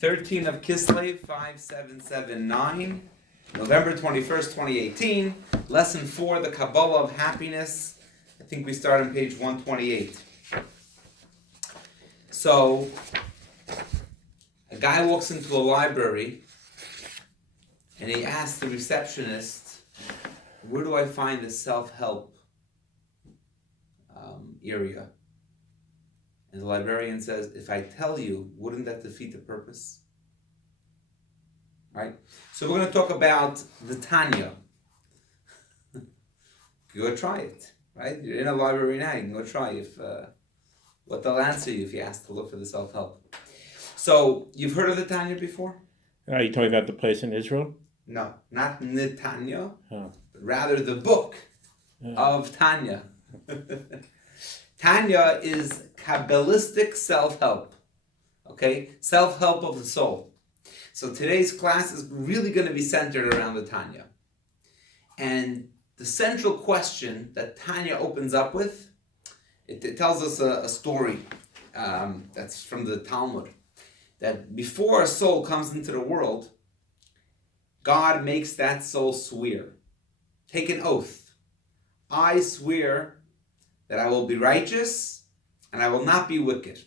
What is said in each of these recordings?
13 of Kislev, 5779, November 21st, 2018. Lesson 4, the Kabbalah of Happiness. I think we start on page 128. So, a guy walks into a library and he asks the receptionist, where do I find the self-help area? And the librarian says, if I tell you, wouldn't that defeat the purpose? Right? So we're going to talk about the Tanya. Go try it. Right? You're in a library now, you can go try what they'll answer you if you ask to look for the self-help. So, you've heard of the Tanya before? Are you talking about the place in Israel? No, not Netanya, but rather the book of Tanya. Tanya is Kabbalistic self-help. Okay? Self-help of the soul. So today's class is really going to be centered around the Tanya. And the central question that Tanya opens up with, it tells us a story that's from the Talmud. That before a soul comes into the world, God makes that soul swear. Take an oath. I swear that I will be righteous and I will not be wicked.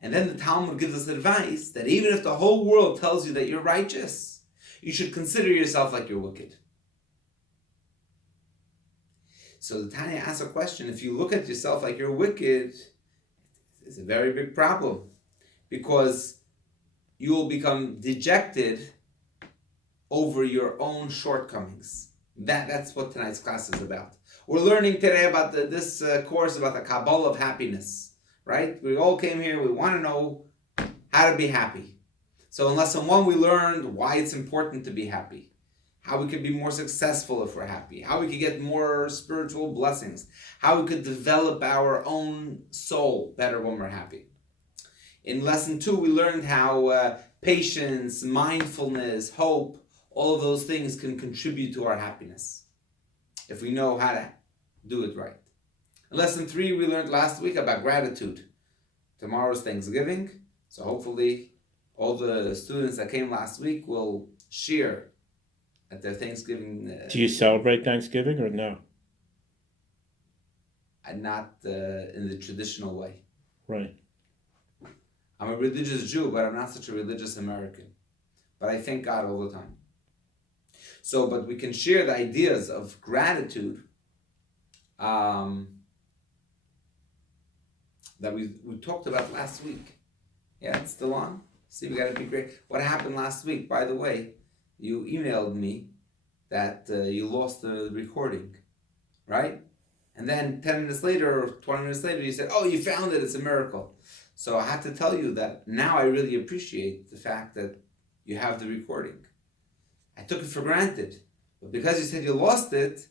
And then the Talmud gives us advice that even if the whole world tells you that you're righteous, you should consider yourself like you're wicked. So the Tanya asks a question, if you look at yourself like you're wicked, it's a very big problem. Because you will become dejected over your own shortcomings. That's what tonight's class is about. We're learning today about this course about the Kabbalah of happiness. Right? We all came here, we want to know how to be happy. So in lesson 1 we learned why it's important to be happy. How we could be more successful if we're happy. How we could get more spiritual blessings. How we could develop our own soul better when we're happy. In lesson 2, we learned how patience, mindfulness, hope, all of those things can contribute to our happiness if we know how to do it right. In lesson 3, we learned last week about gratitude. Tomorrow's Thanksgiving, so hopefully all the students that came last week will share at their Thanksgiving. Do you celebrate Thanksgiving or no? And not in the traditional way. Right. I'm a religious Jew, but I'm not such a religious American. But I thank God all the time. So, but we can share the ideas of gratitude that we talked about last week. Yeah, it's still on. See, we got to be great. What happened last week, by the way, you emailed me that you lost the recording, right? And then 10 minutes later or 20 minutes later, you said, oh, you found it, it's a miracle. So I have to tell you that now I really appreciate the fact that you have the recording. I took it for granted. But because you said you lost it,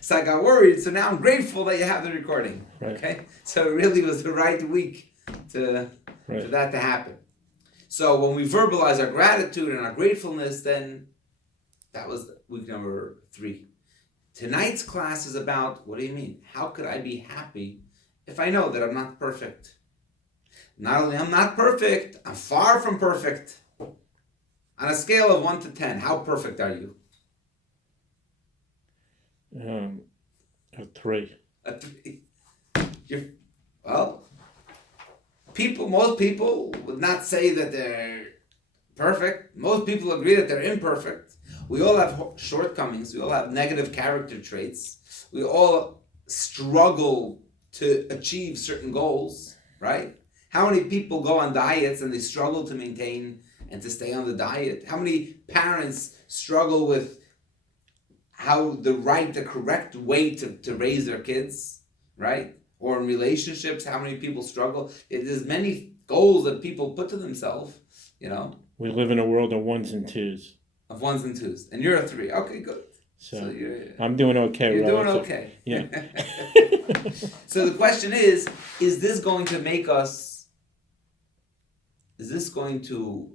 so I got worried. So now I'm grateful that you have the recording. Right. Okay? So it really was the right week for that to happen. So when we verbalize our gratitude and our gratefulness, then that was week number 3. Tonight's class is about, what do you mean? How could I be happy if I know that I'm not perfect? Not only I'm not perfect, I'm far from perfect. On a scale of 1 to 10, how perfect are you? A 3. A 3. Most people would not say that they're perfect. Most people agree that they're imperfect. We all have shortcomings. We all have negative character traits. We all struggle to achieve certain goals, right? How many people go on diets and they struggle to maintain and to stay on the diet? How many parents struggle with the correct way to raise their kids, right? Or in relationships, how many people struggle? There's many goals that people put to themselves, We live in a world of 1s and 2s. Of 1s and 2s. And you're a 3. Okay, good. So I'm doing okay. You're doing okay. Yeah. So the question is this going to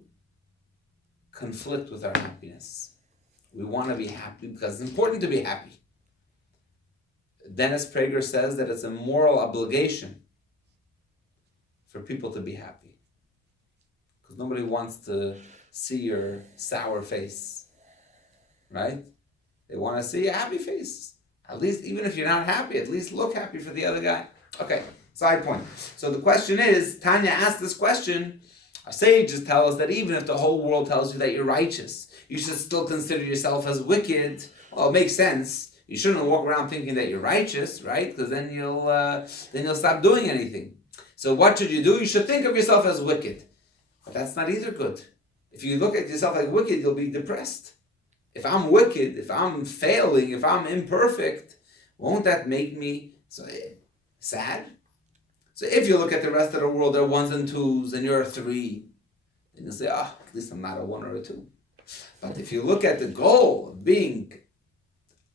conflict with our happiness? We want to be happy because it's important to be happy. Dennis Prager says that it's a moral obligation for people to be happy. because nobody wants to see your sour face, right? They want to see a happy face. At least, even if you're not happy, at least look happy for the other guy. Okay, side point. So the question is, Tanya asked this question. Our sages tell us that even if the whole world tells you that you're righteous, you should still consider yourself as wicked. Well, it makes sense. You shouldn't walk around thinking that you're righteous, right? Because then you'll stop doing anything. So what should you do? You should think of yourself as wicked. But that's not either good. If you look at yourself like wicked, you'll be depressed. If I'm wicked, if I'm failing, if I'm imperfect, won't that make me sad? So if you look at the rest of the world, they're ones and twos, and you're a three, then you'll say, at least I'm not a one or a two. But if you look at the goal of being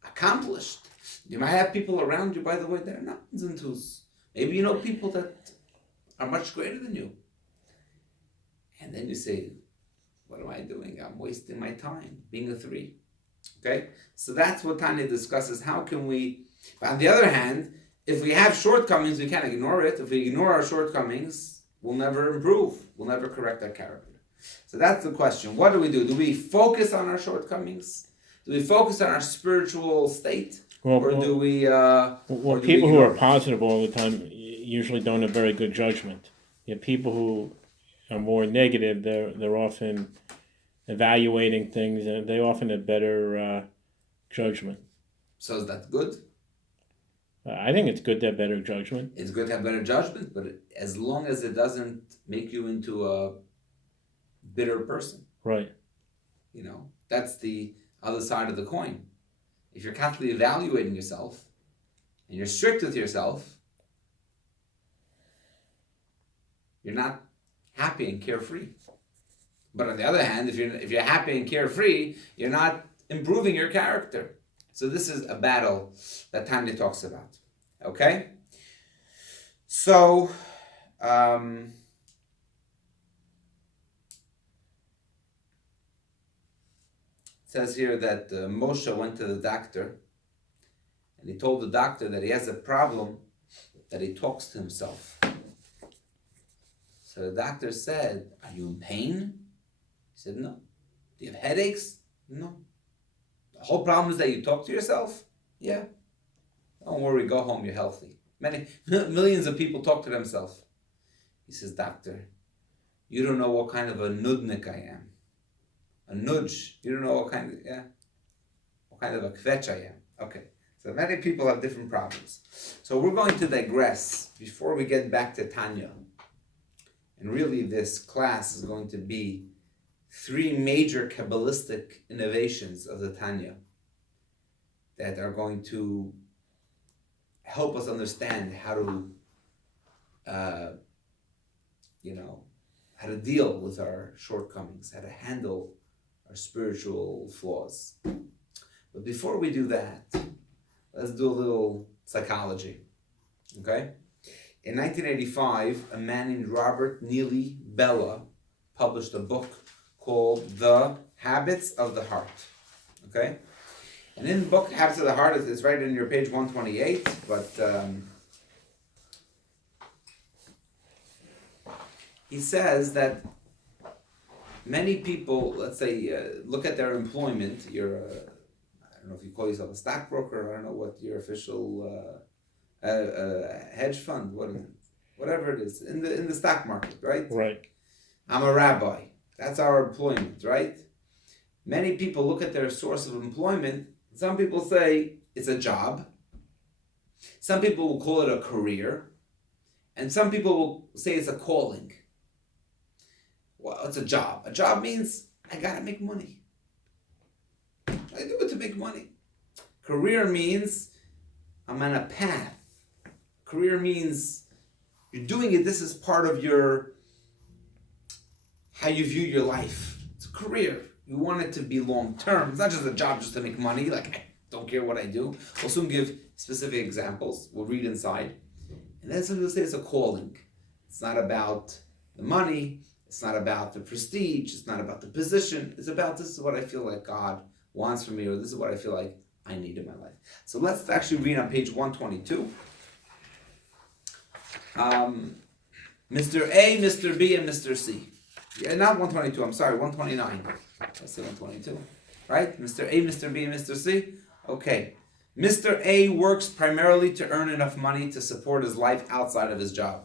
accomplished, you might have people around you, by the way, that are not ones and twos. Maybe you know people that are much greater than you. And then you say, what am I doing? I'm wasting my time being a three. Okay? So that's what Tanya discusses. How can we... But on the other hand, if we have shortcomings, we can't ignore it. If we ignore our shortcomings, we'll never improve. We'll never correct our character. So that's the question. What do? Do we focus on our shortcomings? Do we focus on our spiritual state? Or do we... people who are positive all the time usually don't have very good judgment. People who are more negative, they're often evaluating things, and they often have better judgment. So is that good? I think it's good to have better judgment. It's good to have better judgment, but as long as it doesn't make you into a bitter person. Right. That's the other side of the coin. If you're constantly evaluating yourself, and you're strict with yourself, you're not happy and carefree. But on the other hand, if you're happy and carefree, you're not improving your character. So this is a battle that Tanya talks about. Okay? So, it says here that Moshe went to the doctor, and he told the doctor that he has a problem, that he talks to himself. So the doctor said, are you in pain? He said, no. Do you have headaches? No. The whole problem is that you talk to yourself? Yeah. Don't worry, go home, you're healthy. Millions of people talk to themselves. He says, doctor, you don't know what kind of a nudnik I am. A nudge. You don't know what kind of a kvetch I am. Okay. So many people have different problems. So we're going to digress before we get back to Tanya. And really this class is going to be 3 major Kabbalistic innovations of the Tanya that are going to help us understand how to, how to deal with our shortcomings, how to handle our spiritual flaws. But before we do that, let's do a little psychology, okay? In 1985, a man named Robert Neely Bella published a book called The Habits of the Heart, okay? And in the book, Habits of the Heart, it's right in your page 128, but he says that many people, let's say, look at their employment. You're, I don't know if you call yourself a stockbroker, I don't know what your official hedge fund, whatever it is, in the stock market, right? Right. I'm a rabbi. That's our employment, right? Many people look at their source of employment. Some people say it's a job. Some people will call it a career. And some people will say it's a calling. Well, it's a job. A job means I gotta make money. I do it to make money. Career means I'm on a path. Career means you're doing it. This is part of how you view your life. It's a career. You want it to be long term. It's not just a job just to make money. Like, I don't care what I do. We'll soon give specific examples. We'll read inside. And then some people say it's a calling. It's not about the money. It's not about the prestige. It's not about the position. It's about, this is what I feel like God wants from me, or this is what I feel like I need in my life. So let's actually read on page 122. Mr. A, Mr. B, and Mr. C. Yeah, not 122, I'm sorry, 129. I said 122. Right? Mr. A, Mr. B, and Mr. C? Okay. Mr. A works primarily to earn enough money to support his life outside of his job.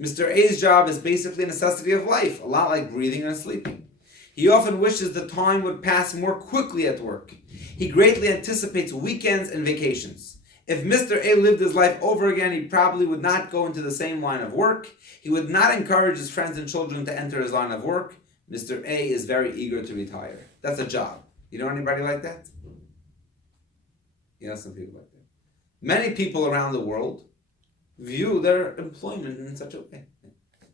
Mr. A's job is basically a necessity of life, a lot like breathing and sleeping. He often wishes the time would pass more quickly at work. He greatly anticipates weekends and vacations. If Mr. A lived his life over again, he probably would not go into the same line of work. He would not encourage his friends and children to enter his line of work. Mr. A is very eager to retire. That's a job. You know anybody like that? You know some people like that. Many people around the world view their employment in such a way.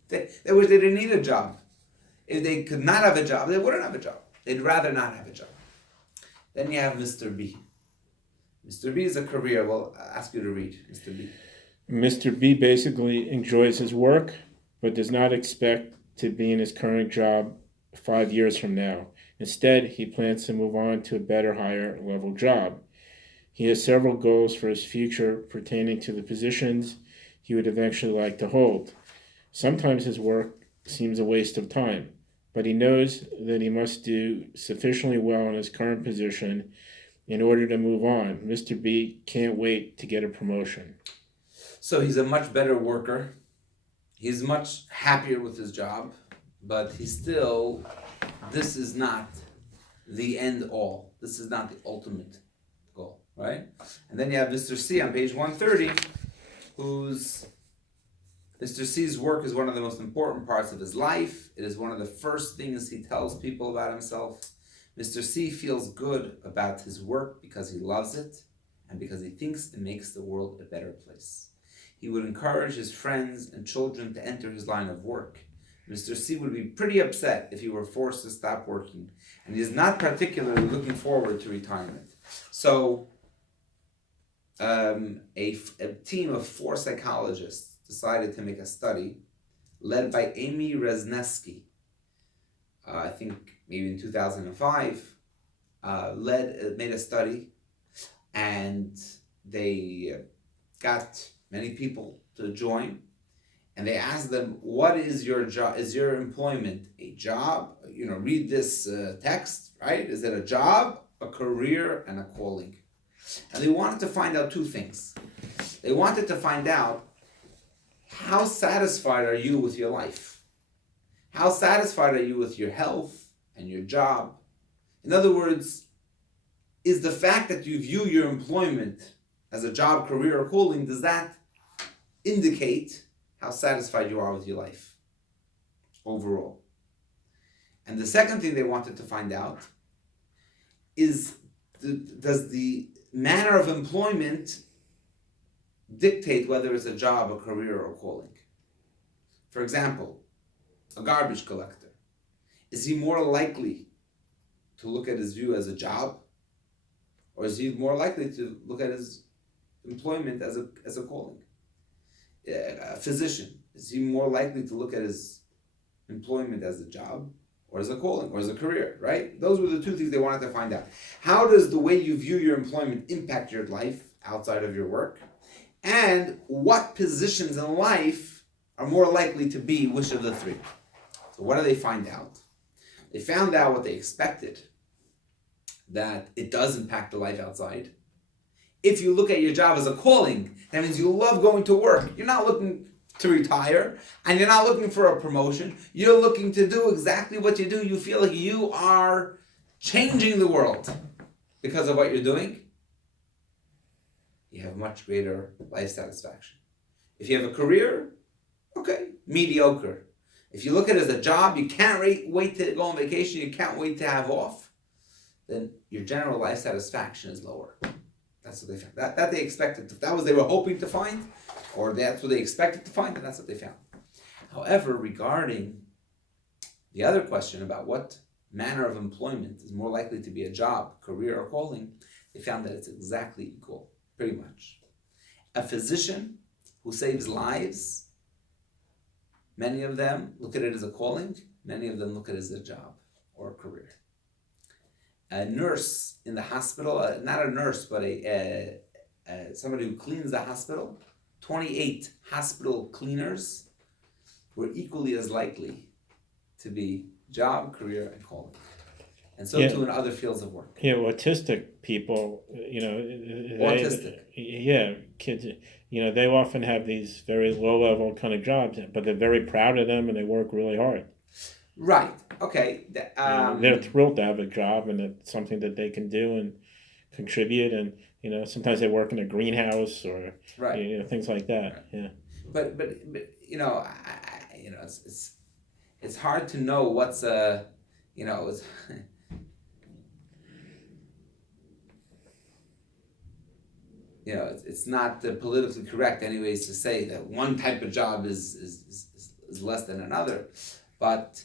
They wish they didn't need a job. If they could not have a job, they wouldn't have a job. They'd rather not have a job. Then you have Mr. B. Mr. B is a career. Well, I'll ask you to read Mr. B. Mr. B basically enjoys his work, but does not expect to be in his current job 5 years from now. Instead, he plans to move on to a better, higher level job. He has several goals for his future pertaining to the positions he would eventually like to hold. Sometimes his work seems a waste of time, but he knows that he must do sufficiently well in his current position in order to move on. Mr. B can't wait to get a promotion. So he's a much better worker. He's much happier with his job, but this is not the end all. This is not the ultimate goal, right? And then you have Mr. C on page 130, Mr. C's work is one of the most important parts of his life. It is one of the first things he tells people about himself. Mr. C feels good about his work because he loves it and because he thinks it makes the world a better place. He would encourage his friends and children to enter his line of work. Mr. C would be pretty upset if he were forced to stop working, and he is not particularly looking forward to retirement. So, a team of 4 psychologists decided to make a study led by Amy Resnesky, I think maybe in 2005, made a study, and they got many people to join, and they asked them, what is your job? Is your employment a job? Read this text, right? Is it a job, a career, and a calling? And they wanted to find out 2 things. They wanted to find out, how satisfied are you with your life? How satisfied are you with your health and your job? In other words, is the fact that you view your employment as a job, career, or calling, does that indicate how satisfied you are with your life overall? And the second thing they wanted to find out is, does the manner of employment dictate whether it's a job, a career, or calling? For example, a garbage collector. Is he more likely to look at his view as a job, or is he more likely to look at his employment as a calling? A physician, is he more likely to look at his employment as a job, or as a calling, or as a career, right? Those were the 2 things they wanted to find out. How does the way you view your employment impact your life outside of your work? And what positions in life are more likely to be which of the 3? So what do they find out? They found out what they expected, that it does impact the life outside. If you look at your job as a calling, that means you love going to work. You're not looking to retire, and you're not looking for a promotion. You're looking to do exactly what you do. You feel like you are changing the world because of what you're doing. You have much greater life satisfaction. If you have a career, okay, mediocre. If you look at it as a job, you can't wait to go on vacation, you can't wait to have off, then your general life satisfaction is lower. That's what they found. That they expected. That was they were hoping to find, or that's what they expected to find, and that's what they found. However, regarding the other question about what manner of employment is more likely to be a job, career, or calling, they found that it's exactly equal, pretty much. A physician who saves lives, many of them look at it as a calling, many of them look at it as a job or a career. A nurse in the hospital, not a nurse, but somebody who cleans the hospital, 28 hospital cleaners were equally as likely to be job, career, and calling. And so Yeah. too in other fields of work. Yeah, autistic people, Autistic. yeah, kids, they often have these very low level kind of jobs, but they're very proud of them and they work really hard. Right. Okay. They're thrilled to have a job and it's something that they can do and contribute. And sometimes they work in a greenhouse or Right. things like that. Right. Yeah. But it's hard to know what's it's it's not politically correct anyways to say that one type of job is less than another, but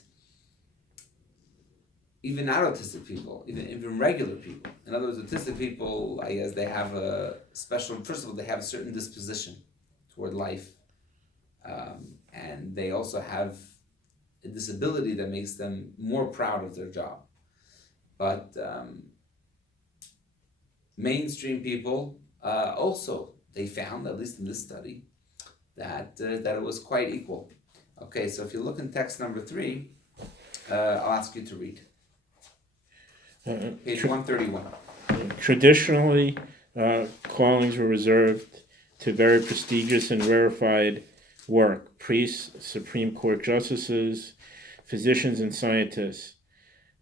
even not autistic people, even regular people. In other words, autistic people, I guess they have a special. First of all, they have a certain disposition toward life, and they also have a disability that makes them more proud of their job. But mainstream people also, they found, at least in this study, that it was quite equal. Okay, so if you look in text number 3, I'll ask you to read. Page 131. Traditionally, callings were reserved to very prestigious and rarefied work: priests, Supreme Court justices, physicians, and scientists.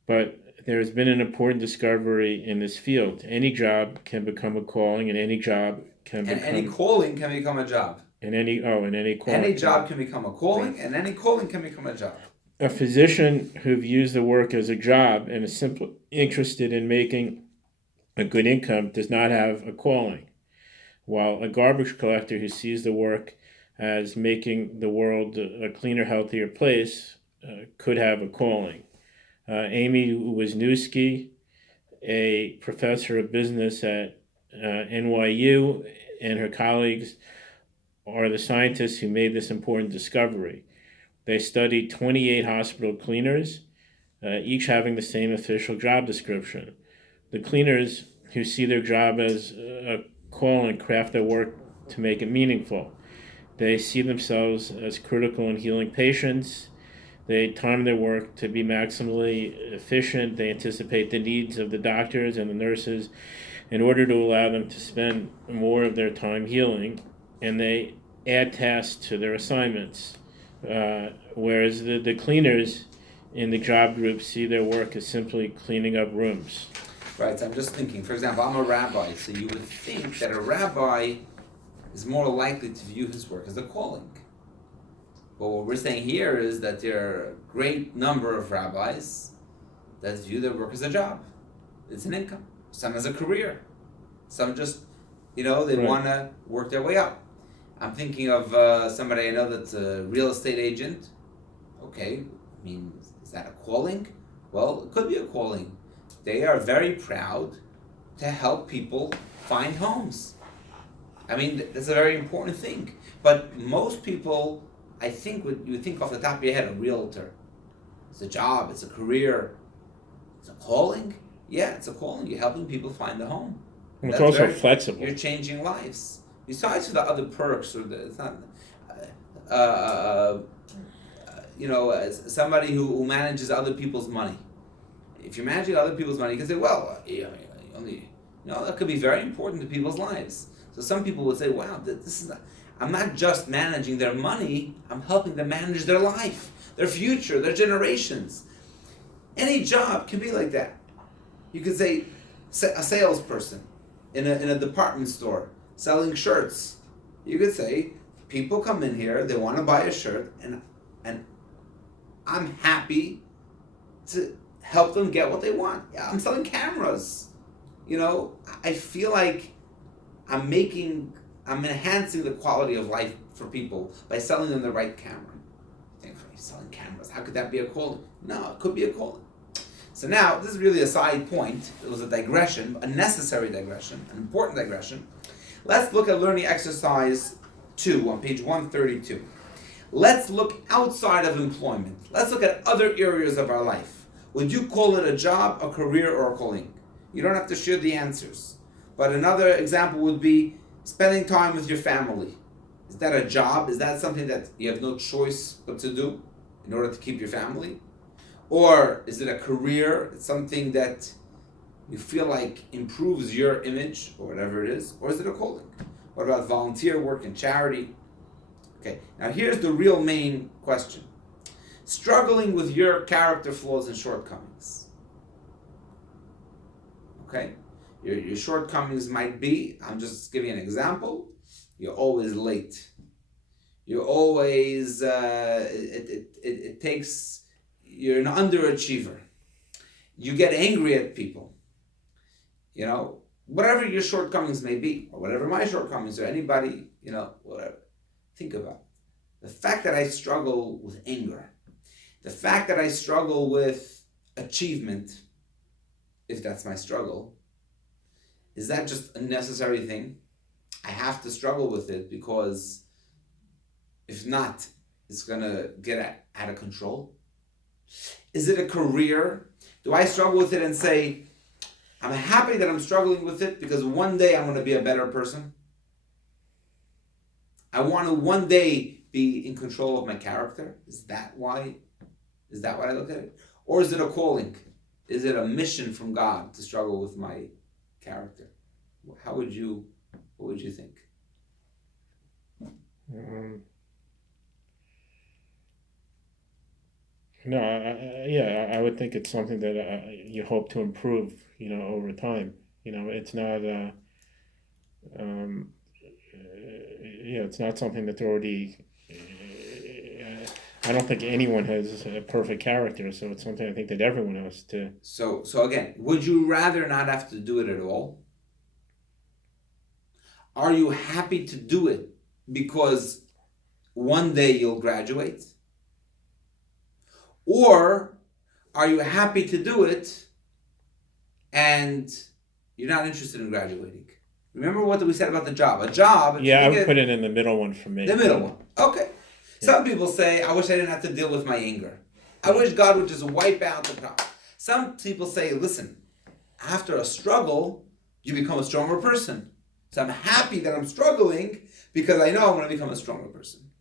But there has been an important discovery in this field. Any job can become a calling, and any job can become... any calling can become a job. And any calling. Any job can become a calling, and any calling can become a job. A physician who views the work as a job and is simply interested in making a good income does not have a calling, while a garbage collector who sees the work as making the world a cleaner, healthier place could have a calling. Amy Wisniewski, a professor of business at NYU, and her colleagues are the scientists who made this important discovery. They studied 28 hospital cleaners, each having the same official job description. The cleaners who see their job as a calling craft their work to make it meaningful. They see themselves as critical in healing patients. They time their work to be maximally efficient. They anticipate the needs of the doctors and the nurses in order to allow them to spend more of their time healing, and they add tasks to their assignments. Whereas the cleaners in the job group see their work as simply cleaning up rooms. Right, so I'm just thinking, for example, I'm a rabbi, so you would think that a rabbi is more likely to view his work as a calling. But what we're saying here is that there are a great number of rabbis that view their work as a job. It's an income. Some as a career. Some just, they want to work their way up. I'm thinking of somebody I know that's a real estate agent. Okay, is that a calling? Well, it could be a calling. They are very proud to help people find homes. That's a very important thing. But most people, I think, you would think off the top of your head, a realtor. It's a job, it's a career, it's a calling. Yeah, it's a calling. You're helping people find a home. And it's also flexible. You're changing lives. Besides the other perks, or it's not, as somebody who manages other people's money. If you're managing other people's money, you can say, well, that could be very important to people's lives. So some people would say, wow, I'm not just managing their money, I'm helping them manage their life, their future, their generations. Any job can be like that. You could say a salesperson in a department store selling shirts. You could say, people come in here, they want to buy a shirt, and I'm happy to help them get what they want. Yeah, I'm selling cameras. I feel like I'm enhancing the quality of life for people by selling them the right camera. You think, selling cameras, how could that be a calling? No, it could be a calling. So now, this is really a side point. It was a digression, a necessary digression, an important digression. Let's look at learning exercise 2 on page 132. Let's look outside of employment. Let's look at other areas of our life. Would you call it a job, a career, or a calling? You don't have to share the answers. But another example would be spending time with your family. Is that a job? Is that something that you have no choice but to do in order to keep your family? Or is it a career? It's something that you feel like improves your image or whatever it is? Or is it a calling? What about volunteer work and charity? Okay, now here's the real main question. Struggling with your character flaws and shortcomings. Okay? Your shortcomings might be, I'm just giving an example, you're always late. You're always, it takes, you're an underachiever. You get angry at people. You know, whatever your shortcomings may be, or whatever my shortcomings are, anybody, you know, whatever. Think about it. The fact that I struggle with anger, the fact that I struggle with achievement, if that's my struggle, is that just a necessary thing? I have to struggle with it because if not, it's going to get out of control. Is it a career? Do I struggle with it and say, I'm happy that I'm struggling with it because one day I'm going to be a better person? I want to one day be in control of my character. Is that why I look at it? Or is it a calling? Is it a mission from God to struggle with my character? What would you think? No, I would think it's something that you hope to improve, over time. It's not, it's not something that's already. I don't think anyone has a perfect character, so it's something I think that everyone has to. So again, would you rather not have to do it at all? Are you happy to do it because one day you'll graduate? Or are you happy to do it and you're not interested in graduating? Remember what we said about the job. A job... Yeah, I would put it in the middle one for me. The middle one. Okay. Yeah. Some people say, I wish I didn't have to deal with my anger. I wish God would just wipe out the problem. Some people say, listen, after a struggle, you become a stronger person. So I'm happy that I'm struggling because I know I'm going to become a stronger person.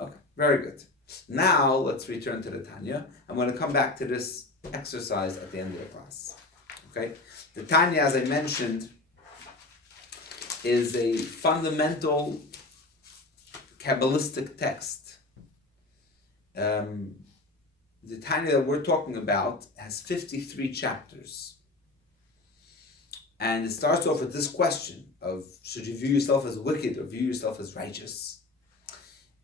Okay, very good. Now, let's return to the Tanya. I'm going to come back to this exercise at the end of the class. Okay? The Tanya, as I mentioned, is a fundamental Kabbalistic text. The Tanya that we're talking about has 53 chapters. And it starts off with this question of, should you view yourself as wicked or view yourself as righteous?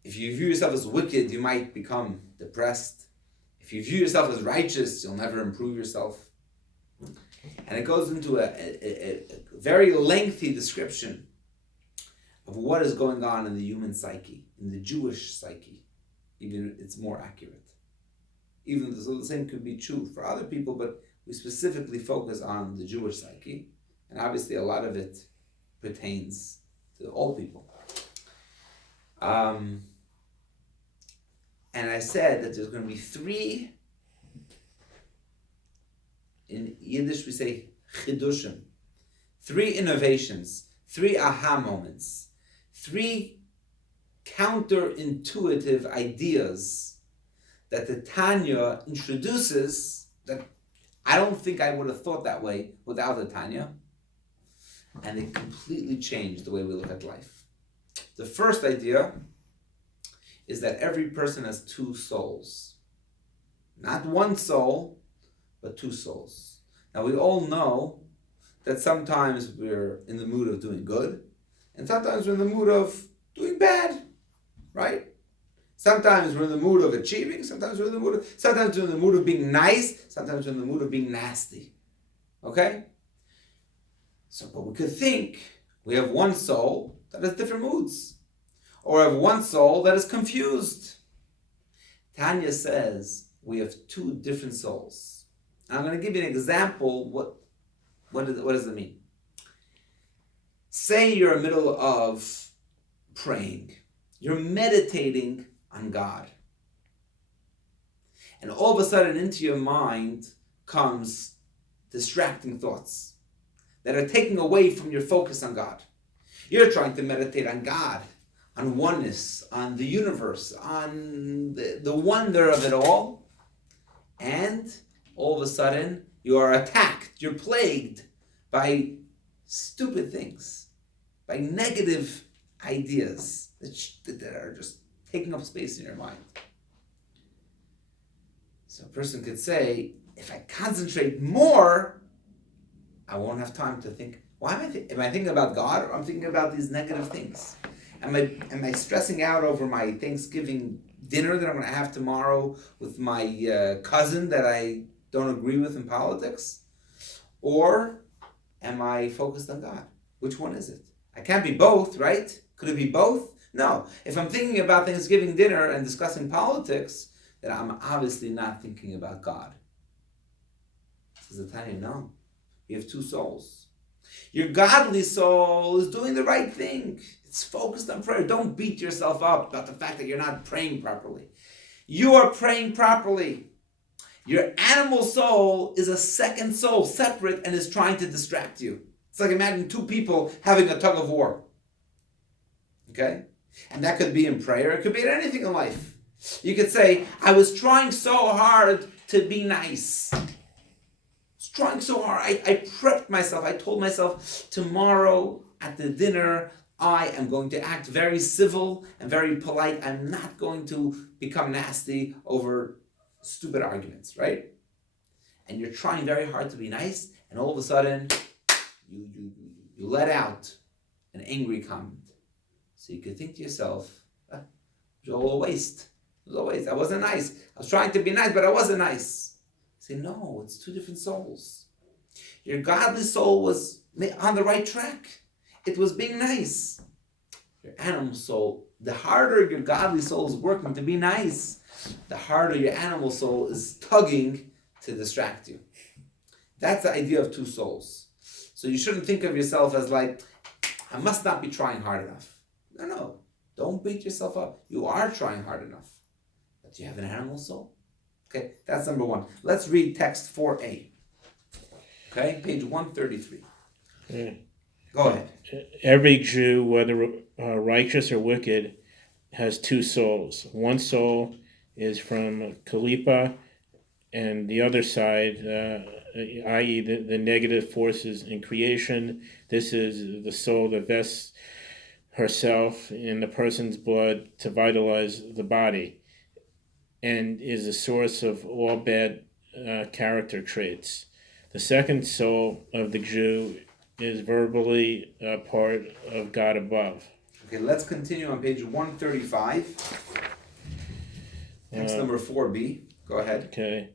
If you view yourself as wicked, you might become depressed. If you view yourself as righteous, you'll never improve yourself. And it goes into a very lengthy description of what is going on in the human psyche, in the Jewish psyche. Even it's more accurate. Even though the same could be true for other people, but we specifically focus on the Jewish psyche. And obviously a lot of it pertains to all people. And I said that there's going to be three, in Yiddish we say chidushim, three innovations, three aha moments, three counterintuitive ideas that the Tanya introduces that I don't think I would have thought that way without the Tanya. And it completely changed the way we look at life. The first idea is that every person has two souls. Not one soul, but two souls. Now we all know that sometimes we're in the mood of doing good, and sometimes we're in the mood of doing bad, right? Sometimes we're in the mood of achieving, sometimes we're in the mood of being nice, sometimes we're in the mood of being nasty. Okay? So, but we could think we have one soul that has different moods. Or have one soul that is confused. Tanya says we have two different souls. I'm going to give you an example. What does it mean? Say you're in the middle of praying. You're meditating on God. And all of a sudden into your mind comes distracting thoughts that are taking away from your focus on God. You're trying to meditate on God, on oneness, on the universe, on the wonder of it all. And all of a sudden, you are attacked, you're plagued by stupid things, by negative ideas that are just taking up space in your mind. So a person could say, if I concentrate more, I won't have time to think. Why am I thinking about God, or I'm thinking about these negative things? Am I stressing out over my Thanksgiving dinner that I'm going to have tomorrow with my cousin that I don't agree with in politics? Or am I focused on God? Which one is it? I can't be both, right? Could it be both? No. If I'm thinking about Thanksgiving dinner and discussing politics, then I'm obviously not thinking about God. Says the Tanya, no. You have two souls. Your godly soul is doing the right thing. It's focused on prayer. Don't beat yourself up about the fact that you're not praying properly. You are praying properly. Your animal soul is a second soul, separate, and is trying to distract you. It's like imagine two people having a tug of war. Okay? And that could be in prayer. It could be in anything in life. You could say, I was trying so hard to be nice. Trying so hard. I prepped myself. I told myself tomorrow at the dinner, I am going to act very civil and very polite. I'm not going to become nasty over stupid arguments, right? And you're trying very hard to be nice, and all of a sudden, you let out an angry comment. So you could think to yourself, it was all a waste. It was a waste. I wasn't nice. I was trying to be nice, but I wasn't nice. Say, no, it's two different souls. Your godly soul was on the right track. It was being nice. Your animal soul, the harder your godly soul is working to be nice, the harder your animal soul is tugging to distract you. That's the idea of two souls. So you shouldn't think of yourself as like, I must not be trying hard enough. No. Don't beat yourself up. You are trying hard enough. But you have an animal soul. Okay, that's number one. Let's read text 4a. Okay, page 133. Yeah. Go ahead. Every Jew, whether righteous or wicked, has two souls. One soul is from Kalipa, and the other side, i.e. the negative forces in creation. This is the soul that vests herself in the person's blood to vitalize the body, and is a source of all bad character traits. The second soul of the Jew is verbally a part of God above. Okay, let's continue on page 135. Text number 4b. Go ahead. Okay.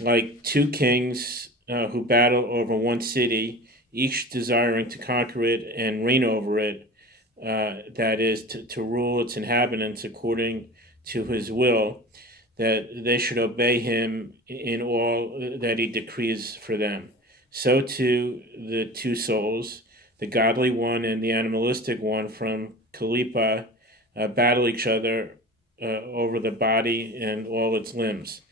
Like two kings who battle over one city, each desiring to conquer it and reign over it, that is, to rule its inhabitants according to his will, that they should obey him in all that he decrees for them. So too the two souls, the godly one and the animalistic one from Kalipa, battle each other over the body and all its limbs.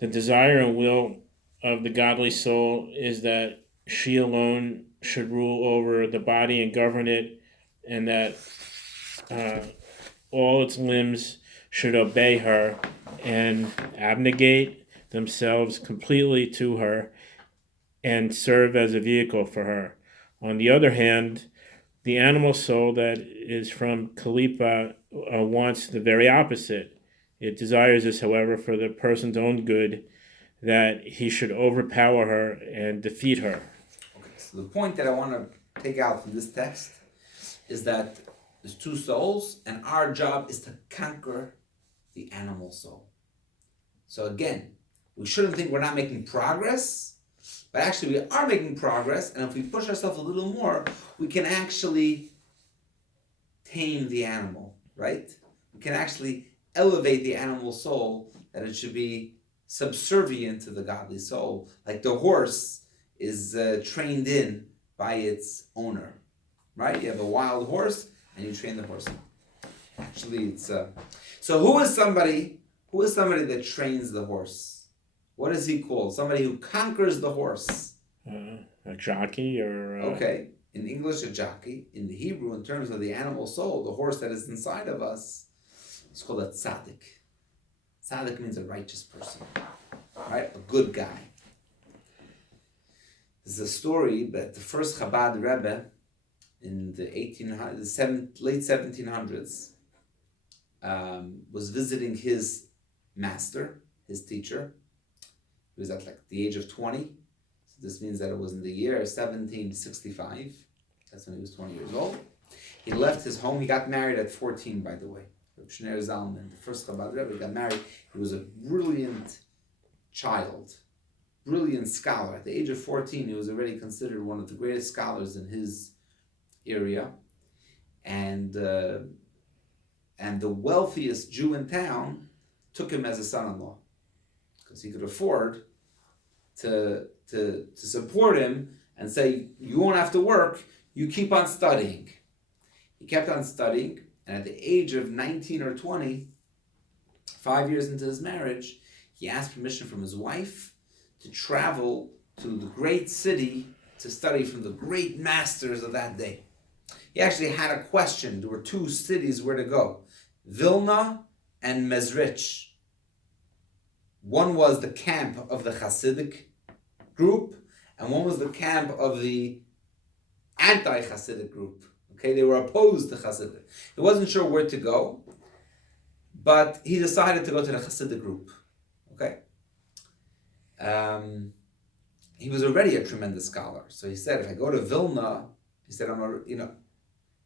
The desire and will of the godly soul is that she alone should rule over the body and govern it, and that all its limbs should obey her and abnegate themselves completely to her and serve as a vehicle for her. On the other hand, the animal soul that is from Kalipa wants the very opposite. It desires this, however, for the person's own good, that he should overpower her and defeat her. Okay, so the point that I want to take out from this text is that there's two souls, and our job is to conquer the animal soul. So again, we shouldn't think we're not making progress, but actually we are making progress, and if we push ourselves a little more, we can actually tame the animal, right? We can actually elevate the animal soul, that it should be subservient to the godly soul, like the horse is trained in by its owner, right? You have a wild horse, and you train the horse. Actually, it's so who is somebody that trains the horse? What is he called? Somebody who conquers the horse. A jockey or... Okay, in English, a jockey. In the Hebrew, in terms of the animal soul, the horse that is inside of us, it's called a tzaddik. Tzaddik means a righteous person. right? A good guy. There's a story that the first Chabad Rebbe in the late 1700s was visiting his master, his teacher. He was at like the age of 20. So this means that it was in the year 1765. That's when he was 20 years old. He left his home. He got married at 14, by the way. Shner Zalman, the first Chabad Rebbe, got married. He was a brilliant child, brilliant scholar. At the age of 14, he was already considered one of the greatest scholars in his area. And the wealthiest Jew in town took him as a son-in-law because he could afford to support him and say, you won't have to work, you keep on studying. He kept on studying, and at the age of 19 or 20, 5 years into his marriage, he asked permission from his wife to travel to the great city to study from the great masters of that day. He actually had a question. There were two cities where to go, Vilna and Mezrich. One was the camp of the Hasidic group, and one was the camp of the anti-Hasidic group. Okay, they were opposed to Hasidic. He wasn't sure where to go, but he decided to go to the Hasidic group. Okay, he was already a tremendous scholar, so he said, if I go to Vilna, he said,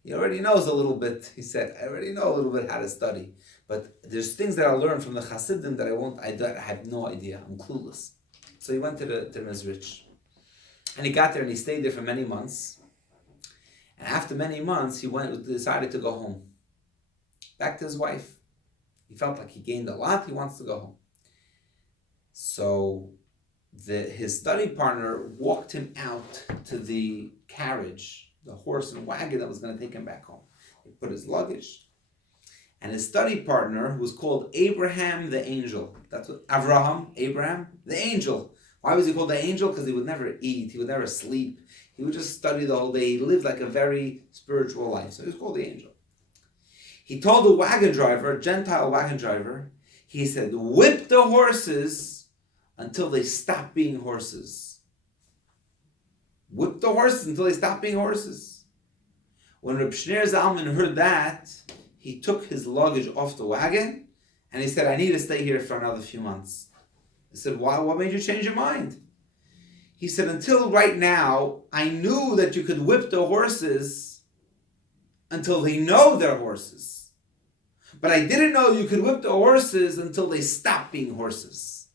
he already knows a little bit. He said, I already know a little bit how to study, but there's things that I'll learn from the Hasidim that I have no idea. I'm clueless. So he went to Mezrich, and he got there and he stayed there for many months. And after many months, he decided to go home, back to his wife. He felt like he gained a lot. He wants to go home. So his study partner walked him out to the carriage, the horse and wagon that was going to take him back home. He put his luggage. And his study partner, who was called Abraham the Angel. That's what Abraham the Angel. Why was he called the Angel? Because he would never eat. He would never sleep. He would just study the whole day. He lived like a very spiritual life. So he was called the Angel. He told the wagon driver, a Gentile wagon driver, he said, whip the horses until they stop being horses. Whip the horses until they stop being horses. When Reb Shner Zalman heard that, he took his luggage off the wagon and he said, I need to stay here for another few months. He said, why? What made you change your mind? He said, until right now, I knew that you could whip the horses until they know they're horses. But I didn't know you could whip the horses until they stop being horses.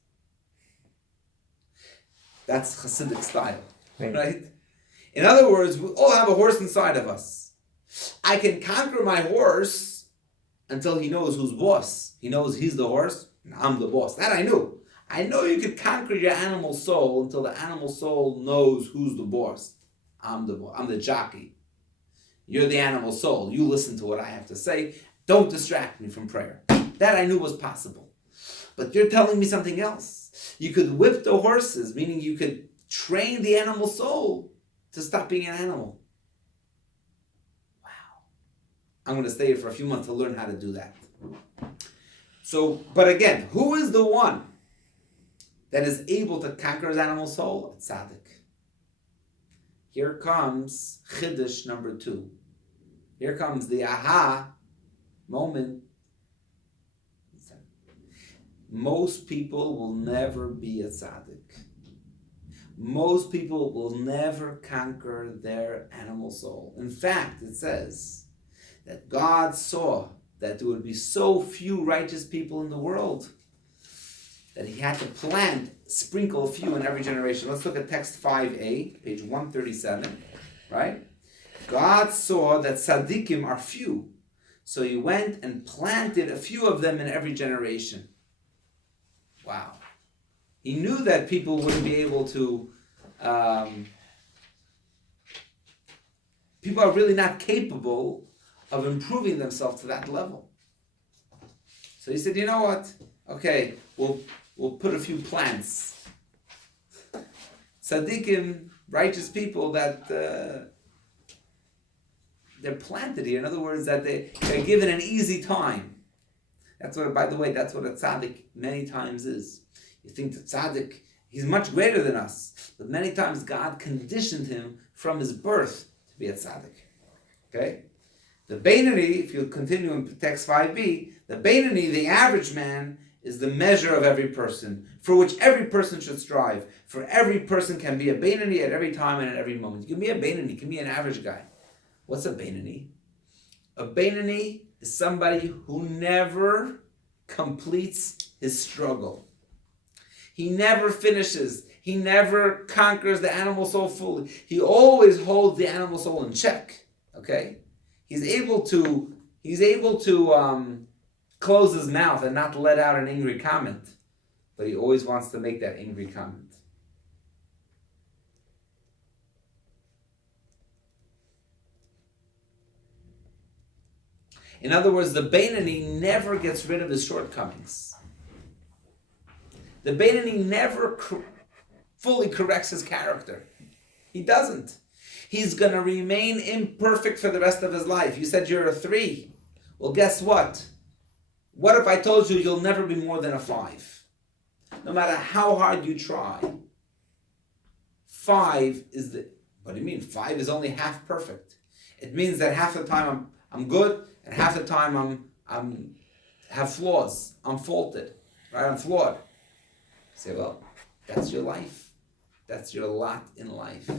That's Hasidic style, right? In other words, we all have a horse inside of us. I can conquer my horse until he knows who's boss. He knows he's the horse, and I'm the boss. That I knew. I know you could conquer your animal soul until the animal soul knows who's the boss. I'm the boss. I'm the jockey. You're the animal soul. You listen to what I have to say. Don't distract me from prayer. That I knew was possible. But you're telling me something else. You could whip the horses, meaning you could train the animal soul to stop being an animal. Wow. I'm going to stay here for a few months to learn how to do that. So, but again, who is the one that is able to conquer his animal soul? A tzaddik. Here comes Chiddush number 2. Here comes the aha moment. Most people will never be a tzaddik. Most people will never conquer their animal soul. In fact, it says that God saw that there would be so few righteous people in the world that he had to sprinkle a few in every generation. Let's look at text 5a, page 137, right? God saw that tzaddikim are few, so he went and planted a few of them in every generation. Wow. He knew that people wouldn't be able to, people are really not capable of improving themselves to that level. So he said, you know what? Okay, we'll put a few plants. Tzaddikim, righteous people that they're planted here. In other words, that they're given an easy time. That's what, by the way, that's what a tzaddik many times is. You think that tzaddik, he's much greater than us. But many times God conditioned him from his birth to be a tzaddik. Okay? The Beinoni, if you continue in text 5b, the Beinoni, the average man, is the measure of every person, for which every person should strive. For every person can be a Beinoni at every time and at every moment. You can be a Beinoni, you can be an average guy. What's a Beinoni? A Beinoni is somebody who never completes his struggle. He never finishes. He never conquers the animal soul fully. He always holds the animal soul in check. Okay? He's able to close his mouth and not let out an angry comment, but he always wants to make that angry comment. In other words, the Beinoni never gets rid of his shortcomings. The Beinoni never fully corrects his character. He doesn't. He's going to remain imperfect for the rest of his life. You said you're a 3. Well, guess what? What if I told you you'll never be more than a 5? No matter how hard you try. 5 is the... What do you mean? 5 is only half perfect. It means that half the time I'm good, and half the time I'm have flaws. I'm faulted. Right? I'm flawed. You say, well, that's your life. That's your lot in life.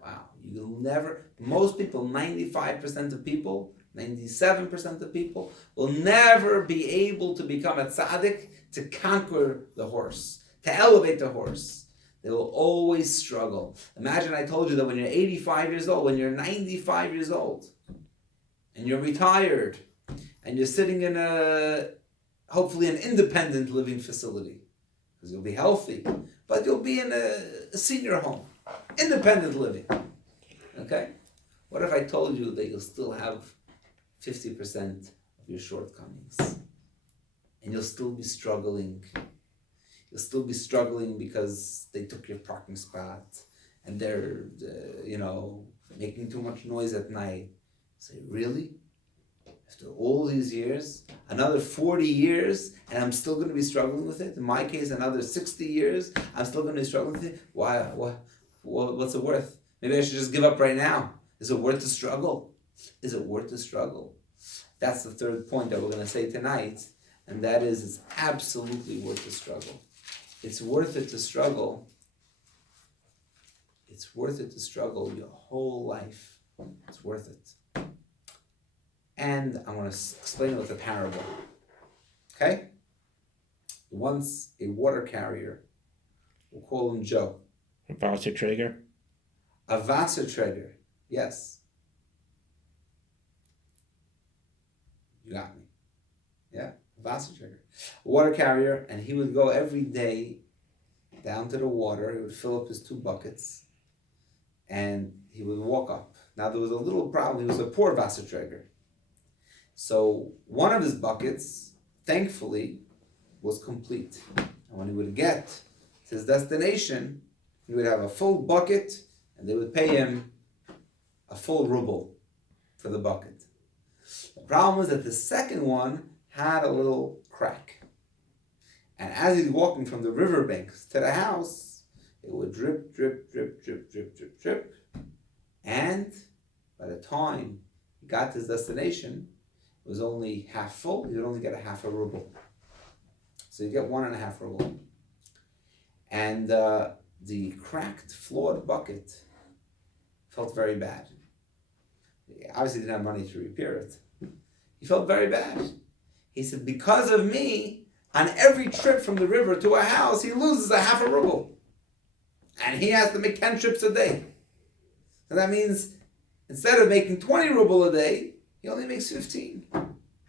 Wow. You'll never... Most people, 95% of people... 97% of people will never be able to become a tzaddik, to conquer the horse, to elevate the horse. They will always struggle. Imagine I told you that when you're 85 years old, when you're 95 years old, and you're retired, and you're sitting in hopefully an independent living facility, because you'll be healthy, but you'll be in a senior home, independent living. Okay? What if I told you that you'll still have 50% of your shortcomings, and you'll still be struggling? You'll still be struggling because they took your parking spot, and they're, making too much noise at night. Say, really? After all these years, another 40 years, and I'm still going to be struggling with it? In my case, another 60 years, I'm still going to be struggling with it? Why? What's it worth? Maybe I should just give up right now. Is it worth the struggle? Is it worth the struggle? That's the third point that we're going to say tonight, and that is, it's absolutely worth the struggle. It's worth it to struggle. It's worth it to struggle your whole life. It's worth it. And I want to explain it with a parable. Okay? Once a water carrier, we'll call him Joe. A Wasserträger? A Wasserträger, yes. You got me. Yeah, a Wasserträger. A water carrier, and he would go every day down to the water. He would fill up his 2 buckets, and he would walk up. Now, there was a little problem. He was a poor Wasserträger. So one of his buckets, thankfully, was complete. And when he would get to his destination, he would have a full bucket, and they would pay him a full ruble for the bucket. The problem was that the second one had a little crack. And as he's walking from the riverbanks to the house, it would drip, drip, drip, drip, drip, drip, drip. And by the time he got to his destination, it was only half full. He would only get a half a ruble. So you get 1.5 ruble. And the cracked, flawed bucket felt very bad. He obviously didn't have money to repair it. He felt very bad. He said, because of me, on every trip from the river to a house, he loses a half a ruble. And he has to make 10 trips a day. So that means instead of making 20 ruble a day, he only makes 15.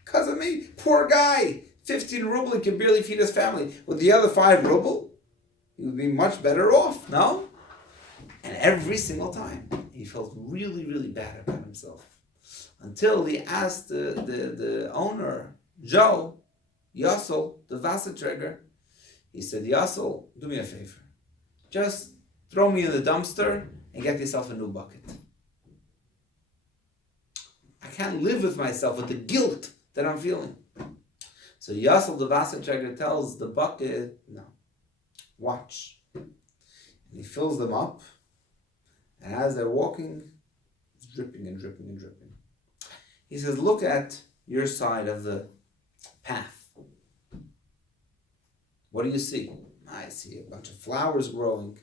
Because of me. Poor guy. 15 ruble, he can barely feed his family. With the other 5 ruble, he would be much better off, no? And every single time, he felt really, really bad about himself. Until he asked the owner, Joe, Yassel, the Wasserträger, he said, Yassel, do me a favor. Just throw me in the dumpster and get yourself a new bucket. I can't live with myself, with the guilt that I'm feeling. So Yassel, the Wasserträger, tells the bucket, no, Watch. And he fills them up, and as they're walking, it's dripping and dripping and dripping. He says, look at your side of the path. What do you see? I see a bunch of flowers growing.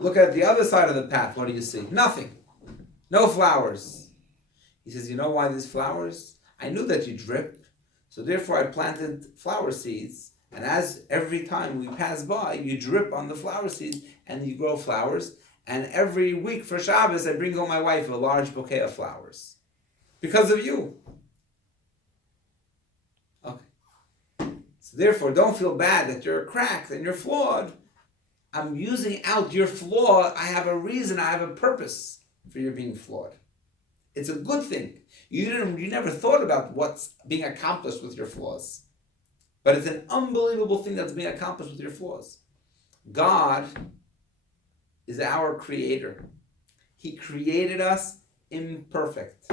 Look at the other side of the path. What do you see? Nothing. No flowers. He says, you know why these flowers? I knew that you drip, so therefore I planted flower seeds. And as every time we pass by, you drip on the flower seeds and you grow flowers. And every week for Shabbos, I bring home my wife a large bouquet of flowers. Because of you. Okay. So therefore, don't feel bad that you're cracked and you're flawed. I'm using out your flaw. I have a reason, I have a purpose for your being flawed. It's a good thing. You never thought about what's being accomplished with your flaws. But it's an unbelievable thing that's being accomplished with your flaws. God is our creator. He created us imperfect.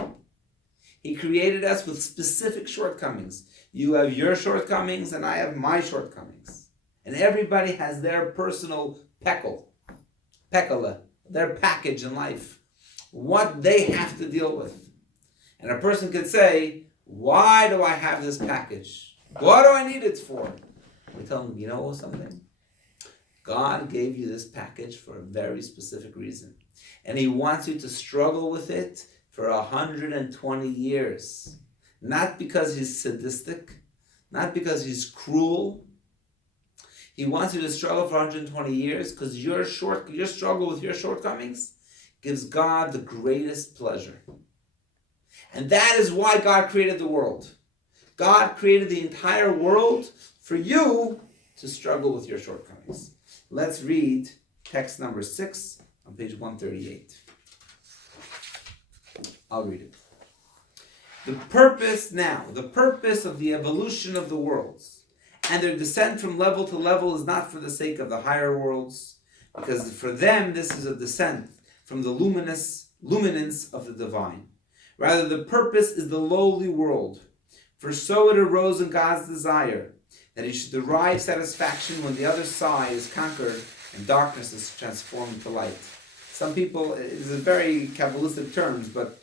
He created us with specific shortcomings. You have your shortcomings and I have my shortcomings. And everybody has their personal pekala, their package in life. What they have to deal with. And a person could say, why do I have this package? What do I need it for? We tell them, you know something? God gave you this package for a very specific reason. And he wants you to struggle with it for 120 years. Not because he's sadistic, not because he's cruel. He wants you to struggle for 120 years because your struggle with your shortcomings gives God the greatest pleasure. And that is why God created the world. God created the entire world for you to struggle with your shortcomings. Let's read text number 6 on page 138. I'll read it. The purpose of the evolution of the worlds and their descent from level to level is not for the sake of the higher worlds, because for them this is a descent from the luminance of the divine. Rather, the purpose is the lowly world, for so it arose in God's desire that he should derive satisfaction when the other side is conquered and darkness is transformed to light. Some people, it's a very Kabbalistic terms, but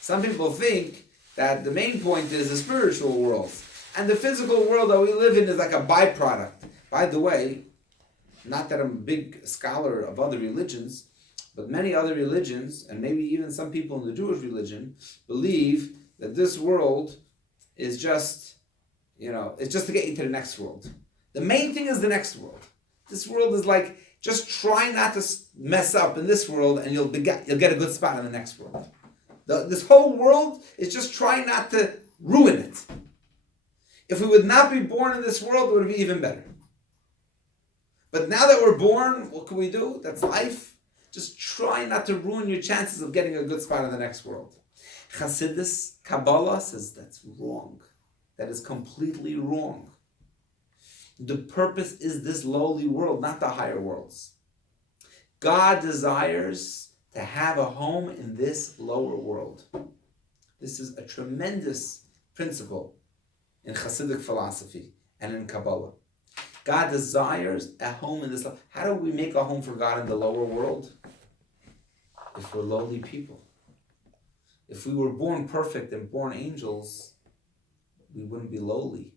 some people think that the main point is the spiritual world. And the physical world that we live in is like a byproduct. By the way, not that I'm a big scholar of other religions, but many other religions, and maybe even some people in the Jewish religion, believe that this world is just, it's just to get you to the next world. The main thing is the next world. This world is like, just try not to mess up in this world and you'll get a good spot in the next world. This whole world is just trying not to ruin it. If we would not be born in this world, it would be even better. But now that we're born, what can we do? That's life. Just try not to ruin your chances of getting a good spot in the next world. Chassidus, Kabbalah says that's wrong. That is completely wrong. The purpose is this lowly world, not the higher worlds. God desires to have a home in this lower world. This is a tremendous principle in Hasidic philosophy and in Kabbalah. God desires a home in this. How do we make a home for God in the lower world? If we're lowly people. If we were born perfect and born angels, we wouldn't be lowly.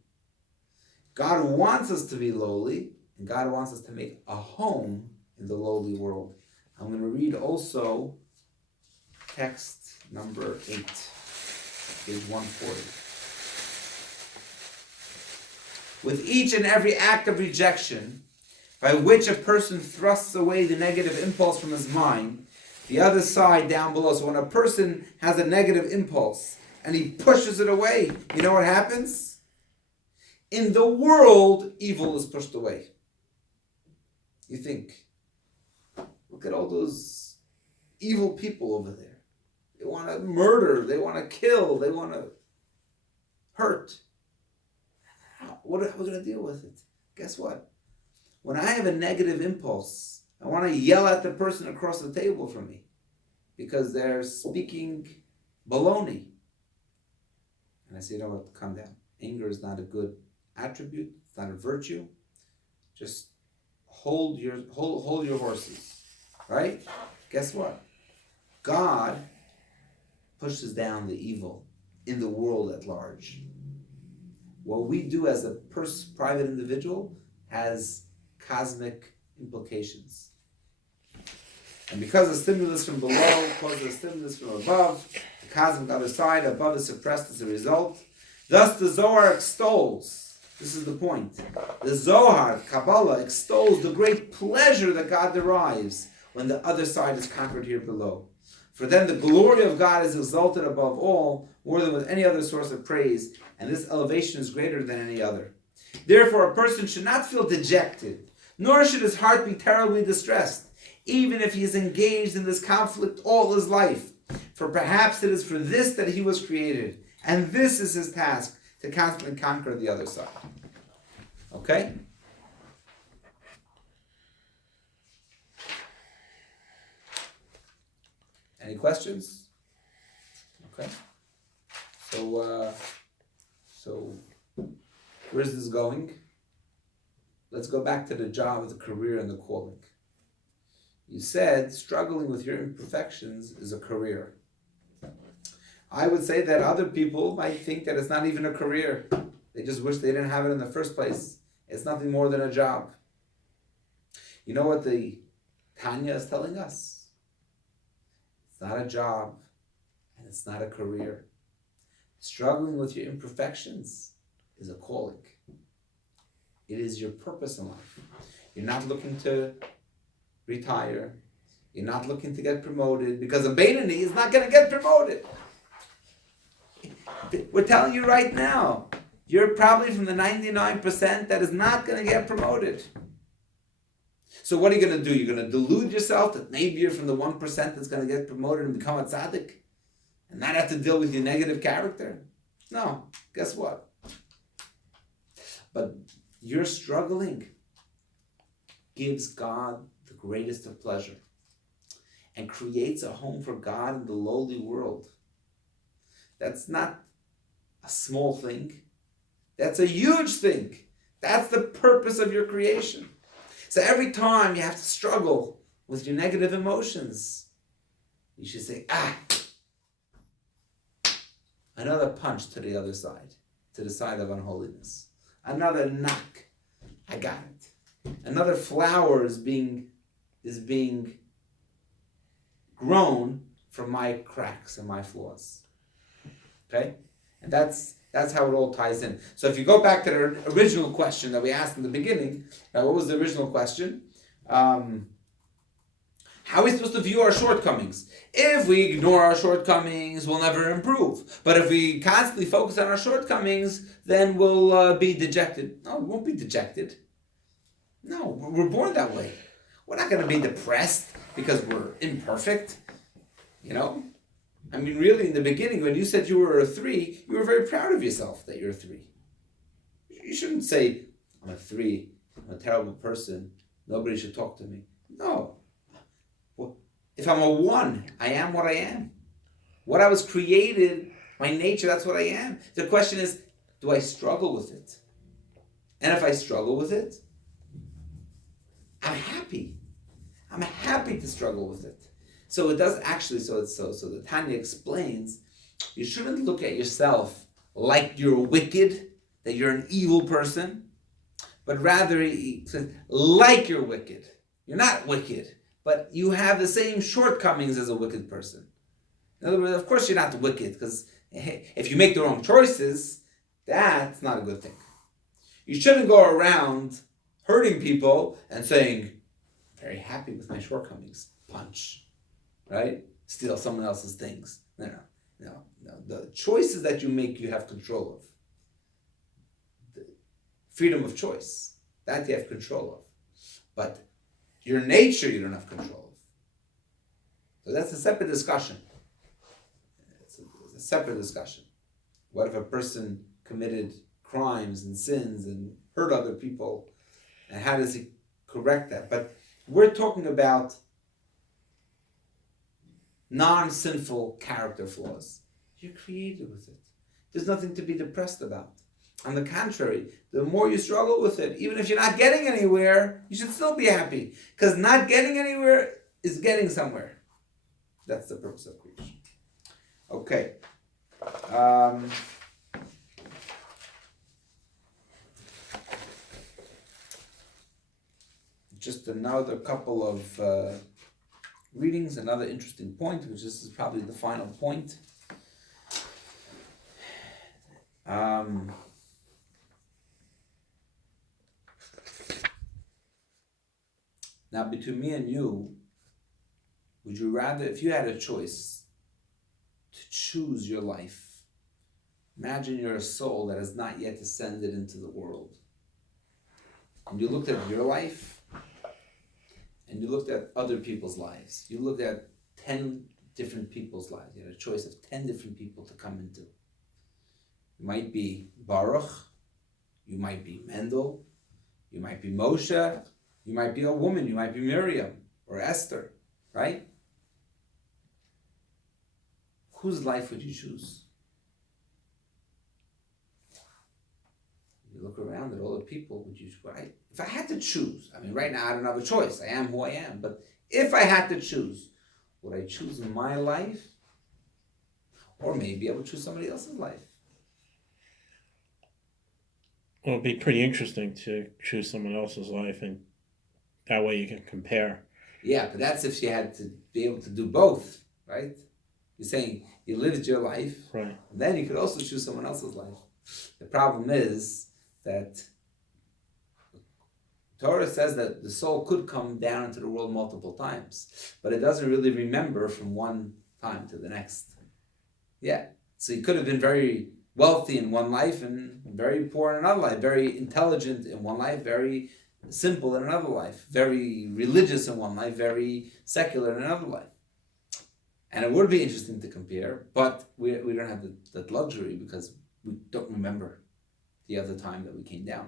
God wants us to be lowly, and God wants us to make a home in the lowly world. I'm going to read also text number 8, page 140. With each and every act of rejection, by which a person thrusts away the negative impulse from his mind, the other side down below. So when a person has a negative impulse and he pushes it away, you know what happens? In the world, evil is pushed away. You think, look at all those evil people over there. They want to murder, they want to kill, they want to hurt. What are we going to deal with it? Guess what? When I have a negative impulse, I want to yell at the person across the table from me because they're speaking baloney. And I say, you know what, calm down. Anger is not a good attribute. It's not a virtue. Just hold your horses, right? Guess what? God pushes down the evil in the world at large. What we do as a private individual has cosmic implications. And because the stimulus from below causes the stimulus from above, the cosmic other side above is suppressed as a result. Thus the Zohar extols, this is the point, the Zohar, Kabbalah, extols the great pleasure that God derives when the other side is conquered here below. For then the glory of God is exalted above all, more than with any other source of praise, and this elevation is greater than any other. Therefore a person should not feel dejected, nor should his heart be terribly distressed, even if he is engaged in this conflict all his life. For perhaps it is for this that he was created, and this is his task, to constantly conquer the other side. Okay? Any questions? Okay. So where's this going? Let's go back to the job, the career, and the calling. You said struggling with your imperfections is a career. I would say that other people might think that it's not even a career. They just wish they didn't have it in the first place. It's nothing more than a job. You know what the Tanya is telling us? It's not a job, and it's not a career. Struggling with your imperfections is a calling. It is your purpose in life. You're not looking to retire. You're not looking to get promoted, because a Beinoni is not going to get promoted. We're telling you right now, you're probably from the 99% that is not going to get promoted. So what are you going to do? You're going to delude yourself that maybe you're from the 1% that's going to get promoted and become a tzaddik and not have to deal with your negative character? No. Guess what? But your struggling gives God the greatest of pleasure and creates a home for God in the lowly world. That's not a small thing. That's a huge thing. That's the purpose of your creation. So every time you have to struggle with your negative emotions, you should say, another punch to the other side, to the side of unholiness. Another knock. I got it. Another flower is being grown from my cracks and my flaws. Okay? And that's how it all ties in. So if you go back to the original question that we asked in the beginning, what was the original question? How are we supposed to view our shortcomings? If we ignore our shortcomings, we'll never improve. But if we constantly focus on our shortcomings, then we'll be dejected. No, we won't be dejected. No, we're born that way. We're not going to be depressed because we're imperfect. You know? I mean, really, in the beginning, when you said you were a 3, you were very proud of yourself that you're a 3. You shouldn't say, I'm a 3, I'm a terrible person, nobody should talk to me. No. Well, if I'm a 1, I am what I am. What I was created, my nature, that's what I am. The question is, do I struggle with it? And if I struggle with it, I'm happy. I'm happy to struggle with it. So it does actually, so the Tanya explains, you shouldn't look at yourself like you're wicked, that you're an evil person, but rather he says, like you're wicked. You're not wicked, but you have the same shortcomings as a wicked person. In other words, of course you're not wicked, because if you make the wrong choices, that's not a good thing. You shouldn't go around hurting people and saying, very happy with my shortcomings. Punch. Right? Steal someone else's things. No. The choices that you make, you have control of. The freedom of choice, that you have control of. But your nature, you don't have control of. So that's a separate discussion. It's a separate discussion. What if a person committed crimes and sins and hurt other people? And how does he correct that? But we're talking about non-sinful character flaws. You're created with it. There's nothing to be depressed about. On the contrary, the more you struggle with it, even if you're not getting anywhere, you should still be happy. Because not getting anywhere is getting somewhere. That's the purpose of creation. Okay. Just another couple of readings, another interesting point, which this is probably the final point. Now, between me and you, would you rather, if you had a choice to choose your life, imagine you're a soul that has not yet descended into the world, and you looked at your life, and you looked at other people's lives. You looked at 10 different people's lives. You had a choice of 10 different people to come into. You might be Baruch, you might be Mendel, you might be Moshe, you might be a woman, you might be Miriam or Esther, right? Whose life would you choose? You look around at all the people, would you, right? If I had to choose, I mean, right now I don't have a choice. I am who I am. But if I had to choose, would I choose my life? Or maybe I would choose somebody else's life. Well, it'd be pretty interesting to choose someone else's life, and that way you can compare. Yeah, but that's if you had to be able to do both, right? You're saying you lived your life, right? And then you could also choose someone else's life. The problem is that Torah says that the soul could come down into the world multiple times, but it doesn't really remember from one time to the next. Yeah, so he could have been very wealthy in one life and very poor in another life, very intelligent in one life, very simple in another life, very religious in one life, very secular in another life. And it would be interesting to compare, but we don't have that luxury because we don't remember the other time that we came down.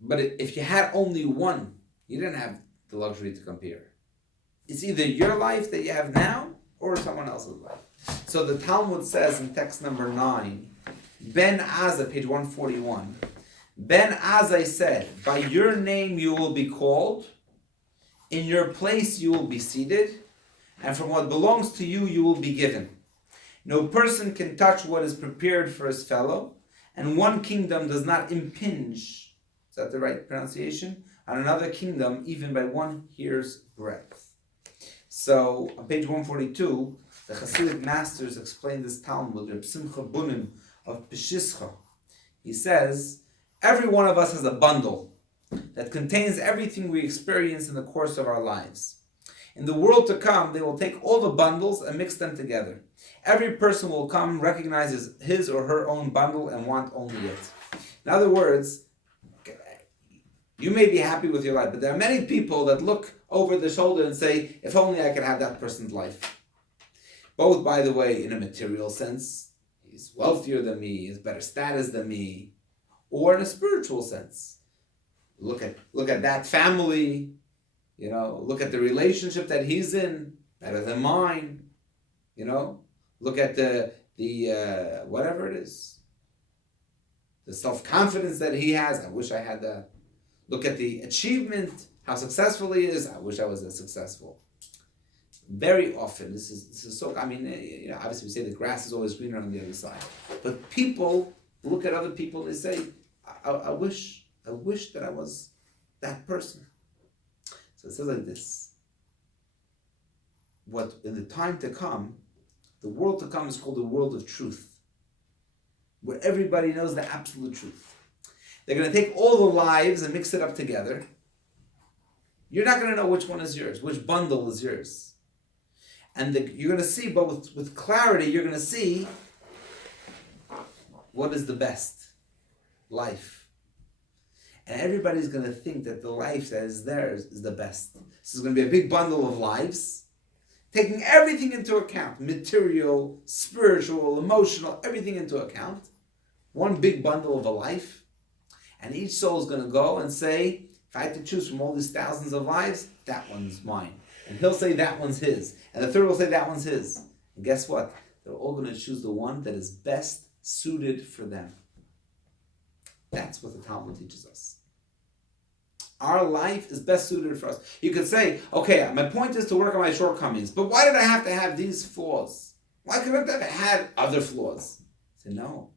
But if you had only one, you didn't have the luxury to compare. It's either your life that you have now or someone else's life. So the Talmud says in text number 9, Ben Azai, page 141, Ben Azai said, by your name you will be called, in your place you will be seated, and from what belongs to you, you will be given. No person can touch what is prepared for his fellow, and one kingdom does not impinge, is that the right pronunciation, on another kingdom, even by one hair's breadth. So, on page 142, the Hasidic masters explain this Talmud, Reb Simcha Bunim of Peshischa. He says, every one of us has a bundle that contains everything we experience in the course of our lives. In the world to come, they will take all the bundles and mix them together. Every person will come, recognize his or her own bundle, and want only it. In other words, you may be happy with your life, but there are many people that look over the shoulder and say, if only I could have that person's life. Both, by the way, in a material sense, he's wealthier than me, he has better status than me, or in a spiritual sense. Look at that family, look at the relationship that he's in, better than mine, look at the whatever it is, the self-confidence that he has, I wish I had that. Look at the achievement, how successful he is, I wish I was as successful. Very often, this is so, obviously we say the grass is always greener on the other side, but people look at other people and they say, I wish that I was that person. So it says like this. What in the time to come, the world to come is called the world of truth, where everybody knows the absolute truth. They're going to take all the lives and mix it up together. You're not going to know which one is yours, which bundle is yours. And you're going to see, but with clarity, you're going to see what is the best life. And everybody's going to think that the life that is theirs is the best. So there's going to be a big bundle of lives, taking everything into account, material, spiritual, emotional, everything into account. One big bundle of a life. And each soul is going to go and say, if I had to choose from all these thousands of lives, that one's mine. And he'll say that one's his. And the third will say that one's his. And guess what? They're all going to choose the one that is best suited for them. That's what the Talmud teaches us. Our life is best suited for us. You could say, okay, my point is to work on my shortcomings, but why did I have to have these flaws? Why couldn't I have had other flaws? Say, no.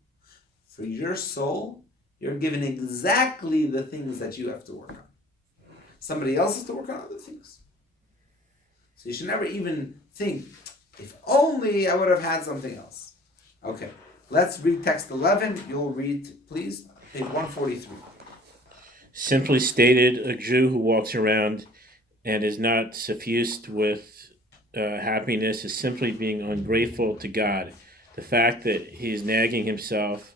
For your soul, you're given exactly the things that you have to work on. Somebody else has to work on other things. So you should never even think, if only I would have had something else. Okay, let's read text 11. You'll read, please, page 143. Simply stated, a Jew who walks around and is not suffused with happiness is simply being ungrateful to God. The fact that he's nagging himself,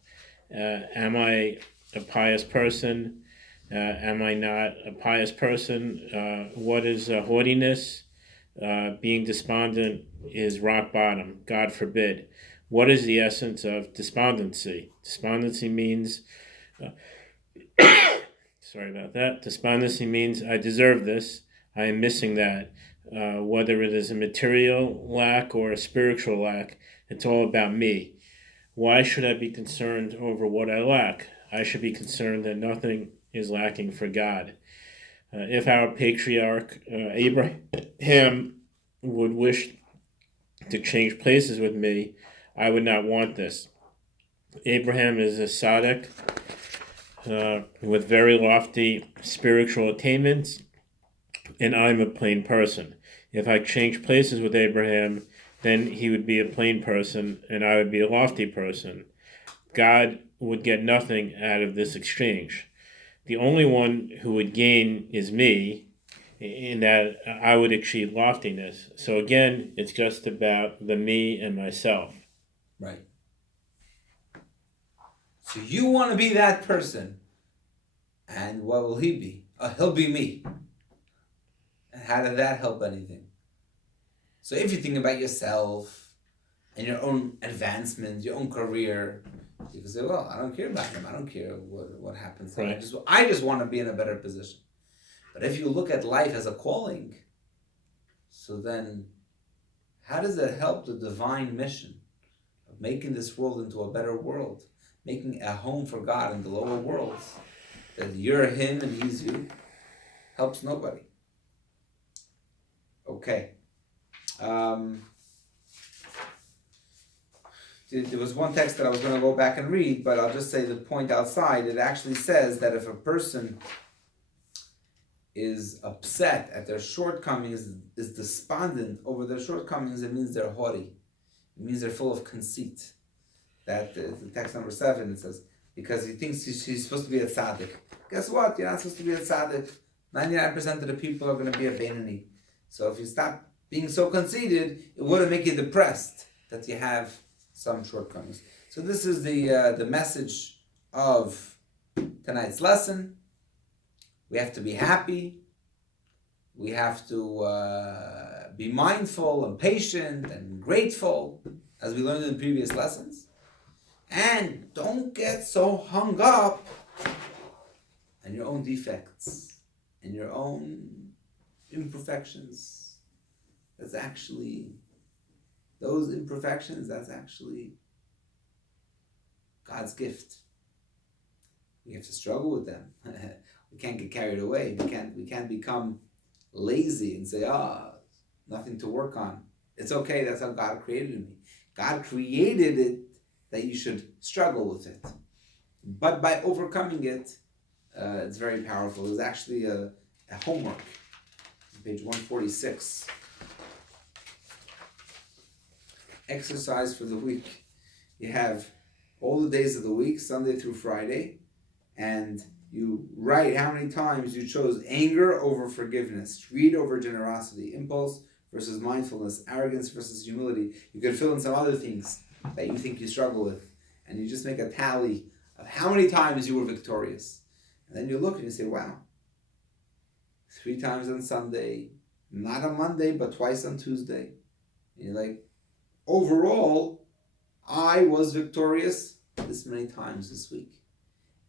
am I a pious person? Am I not a pious person? What is haughtiness? Being despondent is rock bottom. God forbid. What is the essence of despondency? Despondency means... sorry about that. Despondency means I deserve this. I am missing that. Whether it is a material lack or a spiritual lack, it's all about me. Why should I be concerned over what I lack? I should be concerned that nothing is lacking for God. If our patriarch Abraham would wish to change places with me, I would not want this. Abraham is a tzaddik with very lofty spiritual attainments, and I'm a plain person. If I change places with Abraham, then he would be a plain person, and I would be a lofty person. God would get nothing out of this exchange. The only one who would gain is me, in that I would achieve loftiness. So again, it's just about the me and myself. Right. So you want to be that person. And what will he be? He'll be me. And how did that help anything? So if you think about yourself and your own advancement, your own career, you can say, well, I don't care about him. I don't care what happens. Right. I just want to be in a better position. But if you look at life as a calling, so then how does that help the divine mission of making this world into a better world, making a home for God in the lower worlds? That you're him and he's you, helps nobody. Okay. There was one text that I was going to go back and read, but I'll just say the point outside. It actually says that if a person is upset at their shortcomings, is despondent over their shortcomings, it means they're haughty. It means they're full of conceit. That the text number 7, it says, because he thinks he's supposed to be a tzaddik. Guess what? You're not supposed to be a tzaddik. 99% of the people are going to be a Benini. So if you stop being so conceited, it wouldn't make you depressed that you have some shortcomings. So this is the message of tonight's lesson. We have to be happy. We have to be mindful and patient and grateful, as we learned in previous lessons. And don't get so hung up on your own defects and your own imperfections. Those imperfections, that's actually God's gift. We have to struggle with them. We can't get carried away. We can't become lazy and say, nothing to work on. It's okay, that's how God created me. God created it that you should struggle with it. But by overcoming it, it's very powerful. There's actually a homework on page 146. Exercise for the week. You have all the days of the week, Sunday through Friday, and you write how many times you chose anger over forgiveness, greed over generosity, impulse versus mindfulness, arrogance versus humility. You could fill in some other things that you think you struggle with, and you just make a tally of how many times you were victorious. And then you look and you say, wow, 3 times on Sunday, not on Monday, but twice on Tuesday. And you're like, overall, I was victorious this many times this week.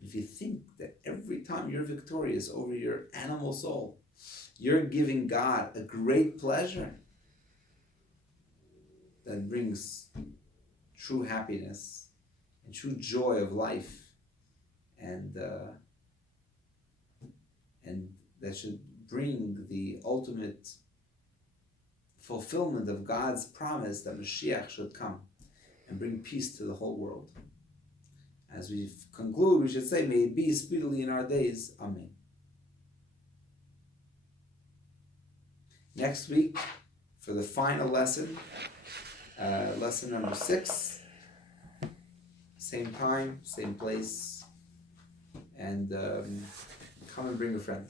If you think that every time you're victorious over your animal soul, you're giving God a great pleasure that brings true happiness and true joy of life, and that should bring the ultimate fulfillment of God's promise that Mashiach should come and bring peace to the whole world. As we conclude, we should say, may it be speedily in our days. Amen. Next week, for the final lesson, lesson number 6, same time, same place, and come and bring a friend.